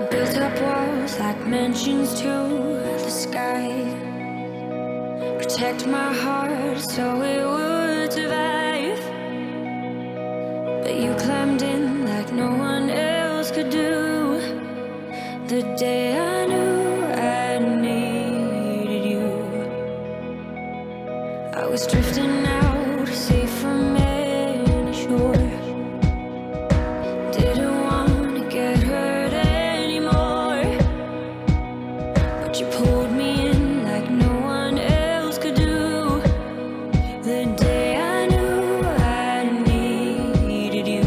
I built up walls like mansions to the sky. Protect my heart so it would survive. But you climbed in like no one else could do. The day I knew I needed you, I was drifting out, safe from any shore. Didn't want to get hurt anymore, but you pulled me in like no one else could do. The day I knew I needed you.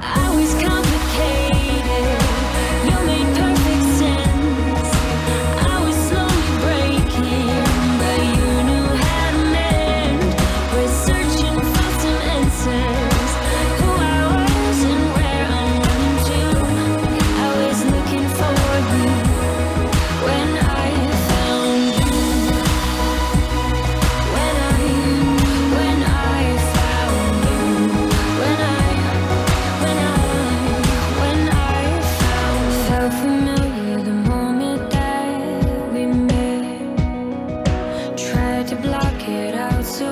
I was complicated, you made perfect sense. I was slowly breaking, but you knew how to mend. We're searching for some answers, who I was and where I'm running to. I was looking for you when I found you. When I found you. When I felt familiar the moment that we met. Tried to block it out so